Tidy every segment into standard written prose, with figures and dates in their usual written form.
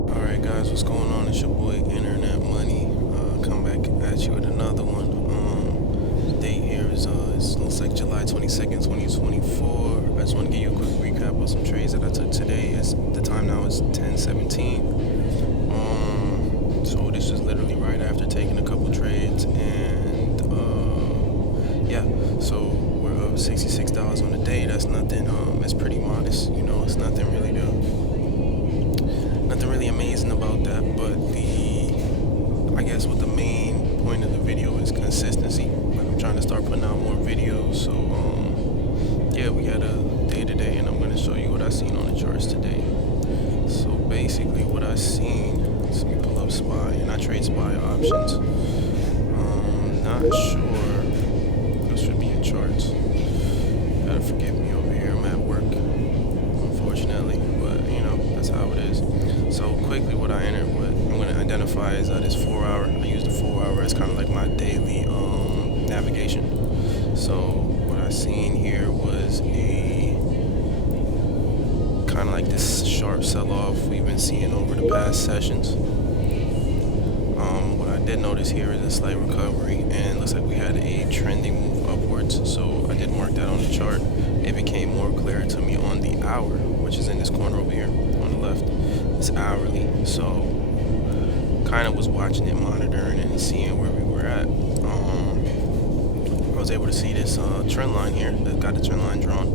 Alright guys, what's going on? It's your boy Internet Money. Come back at you with another one. The date here is it looks like July 22nd, 2024. I just want to give you a quick recap of some trades that I took today. The time now is 10:17. So this is literally right after taking a couple trades, and yeah. So we're up $66 on the day. That's nothing. It's pretty modest. It's nothing really amazing about that, but I guess what the main point of the video is consistency. Like, I'm trying to start putting out more videos, so yeah, we got a day today, and I'm going to show you what I seen on the charts today. So basically what I seen, let me pull up SPY, and I trade SPY options. Not sure, this should be in charts. Gotta forgive me over here, I'm at work, unfortunately, but that's how it is. So quickly, what I entered, what I'm going to identify is this 4 hour. I use the 4 hour as kind of like my daily navigation. So what I seen here was a kind of like this sharp sell-off we've been seeing over the past sessions. What I did notice here is a slight recovery, and it looks like we had a trending move upwards. So I did mark that on the chart. It became more clear to me on the hour, which is in this corner over here on the left. It's hourly, so kind of was watching it, monitoring and seeing where we were at. I was able to see this trend line here that got the trend line drawn,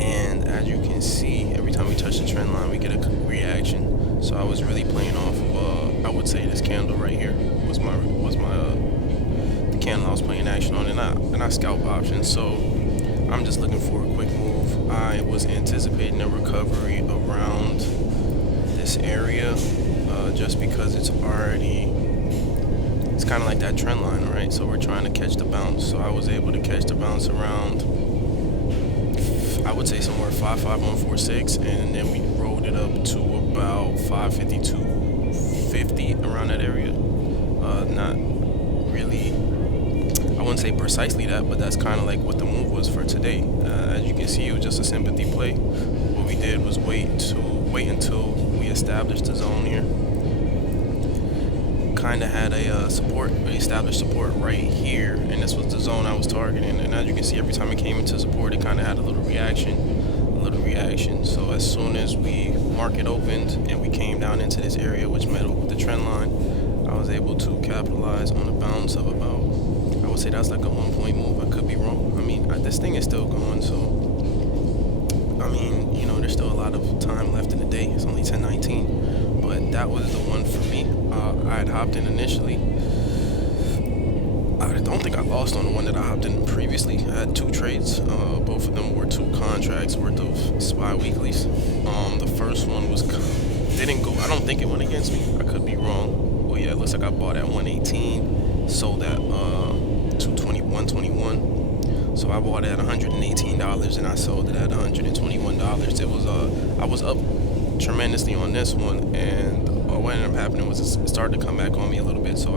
and as you can see, every time we touch the trend line we get a reaction. So I was really playing off of I would say this candle right here was my the candle I was playing action on, and I scalp options. So I'm just looking for a quick move. I was anticipating a recovery around this area, just because it's kind of like that trend line, right? So we're trying to catch the bounce. So I was able to catch the bounce around, I would say somewhere 55146, and then we rolled it up to about 552.50 around that area. Not really, I wouldn't say precisely that, but that's kind of like what the move was for today. As you can see, it was just a sympathy play. What we did was wait until we established the zone here. Kind of had a established support right here, and this was the zone I was targeting. And as you can see, every time it came into support, it kind of had a little reaction. So as soon as market opened and we came down into this area, which met up with the trend line, I was able to capitalize on a bounce of about, I would say that's like a 1 point move. I could be wrong. I mean, this thing is still going, so I mean, there's still a lot of time left in the day. It's only 10:19, but that was the one for me. I had hopped in initially. I don't think I lost on the one that I hopped in previously. I had 2 trades. Both of them were 2 contracts worth of SPY weeklies. The first one didn't go. I don't think it went against me. I could be wrong. Well, yeah, it looks like I bought at 118, sold at 121. So I bought it at $118 and I sold it at $121. I was up tremendously on this one, and what ended up happening was it started to come back on me a little bit. So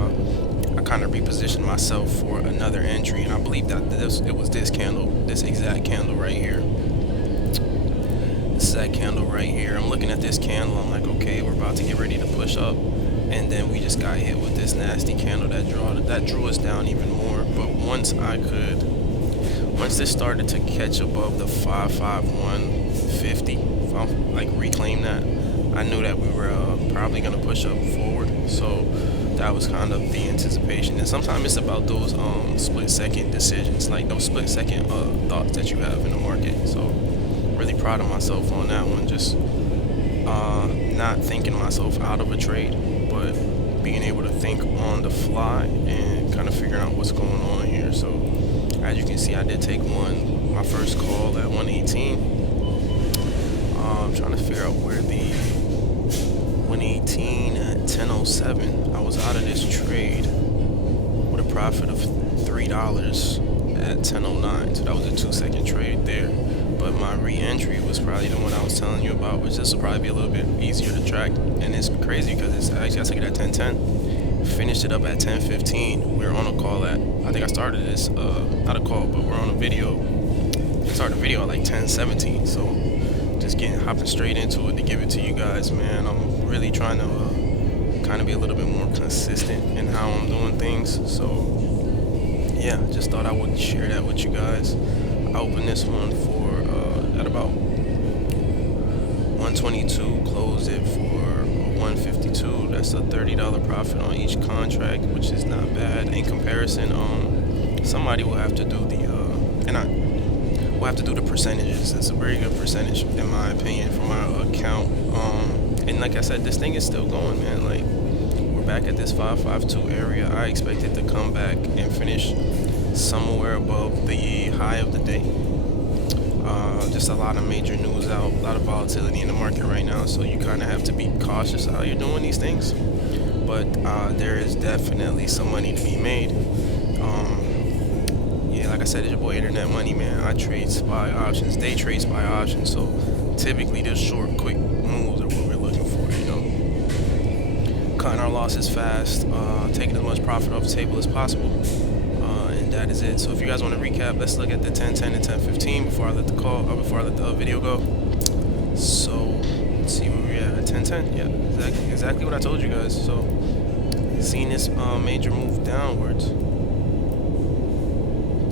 I kind of repositioned myself for another entry, and I believe that it was this exact candle right here. This exact candle right here. I'm looking at this candle. I'm like, okay, we're about to get ready to push up, and then we just got hit with this nasty candle that drew us down even more. But once this started to catch above the 55150, if I like reclaim that, I knew that we were probably going to push up forward. So that was kind of the anticipation. And sometimes it's about those split-second decisions, like those split-second thoughts that you have in the market. So really proud of myself on that one. Just not thinking myself out of a trade, but being able to think on the fly and kind of figuring out what's going on here. So as you can see, I did take my first call at 118. I'm trying to figure out where the 118 at 10:07. I was out of this trade with a profit of $3 at 10:09. So that was a 2-second trade there. But my re-entry was probably the one I was telling you about, which this will probably be a little bit easier to track. And it's crazy because I took it at 10:10. Finished it up at 10:15. We were on a call I think I started this, not a call, but we're on a video. I started the video at like 10:17. So just hopping straight into it to give it to you guys, man. I'm really trying to kind of be a little bit more consistent in how I'm doing things. So yeah, just thought I would share that with you guys. I opened this one for at about 122, closed it for 152. That's a $30 profit on each contract, which is not bad in comparison. Somebody will have to do the and I will have to do the percentages. It's a very good percentage in my opinion for my account. And like I said, this thing is still going, man. Like, we're back at this 552 area. I expect it to come back and finish somewhere above the high of the day. Just a lot of major news out, a lot of volatility in the market right now, so you kind of have to be cautious how you're doing these things. But there is definitely some money to be made. Yeah, like I said, it's your boy Internet Money, man. I trade SPY options, day trade SPY options, so typically they're short, quick moves are what we're looking for, you know. Cutting our losses fast, taking as much profit off the table as possible. And that is it. So if you guys want to recap, let's look at the 1010 and 1015 before I let the video go. So let's see where we're at 1010. Yeah, exactly what I told you guys. So seeing this major move downwards.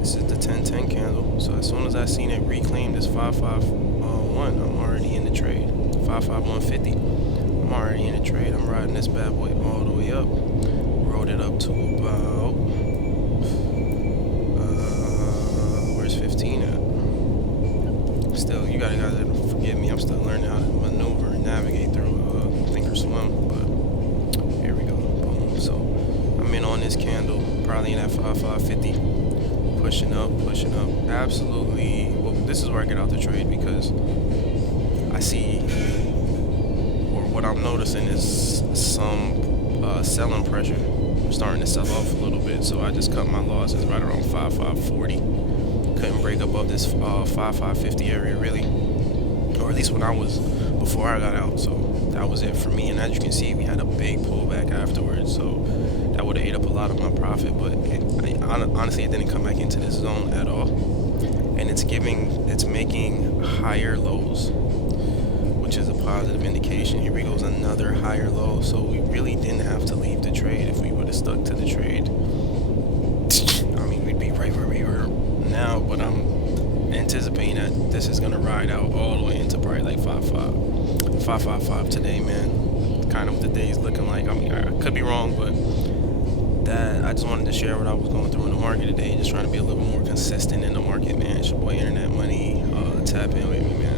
This is the 1010 candle. So as soon as I seen it reclaim this 551, I'm already in the trade. 55150. I'm already in the trade. I'm riding this bad boy all the way up. Rode it up to about where's 15 at? Still, you guys forgive me. I'm still learning how to maneuver and navigate through Thinkorswim. But here we go. Boom. So I'm in on this candle, probably in that 5550, pushing up. Absolutely. Well, this is where I get out the trade because I see, or what I'm noticing is some selling pressure. I'm starting to sell off a little bit, so I just cut my losses right around 5540. Couldn't break above this 5550 area really, or at least when I was before I got out. So that was it for me. And as you can see, we had a big pullback afterwards, so that would have ate up a lot of my profit. But honestly, it didn't come back into this zone at all, and it's making higher lows, which is a positive indication. Here we goes another higher low. So we really didn't have to leave the trade. If we would have stuck to the trade, I mean, we'd be right where we were now. But I'm anticipating that this is gonna ride out all the way into probably like 555 today, man. Kind of what the day is looking like. I mean, I could be wrong, but that I just wanted to share what I was going through in the market today. Just trying to be a little more consistent in the market, man. It's your boy Internet Money. Tap in with me, man.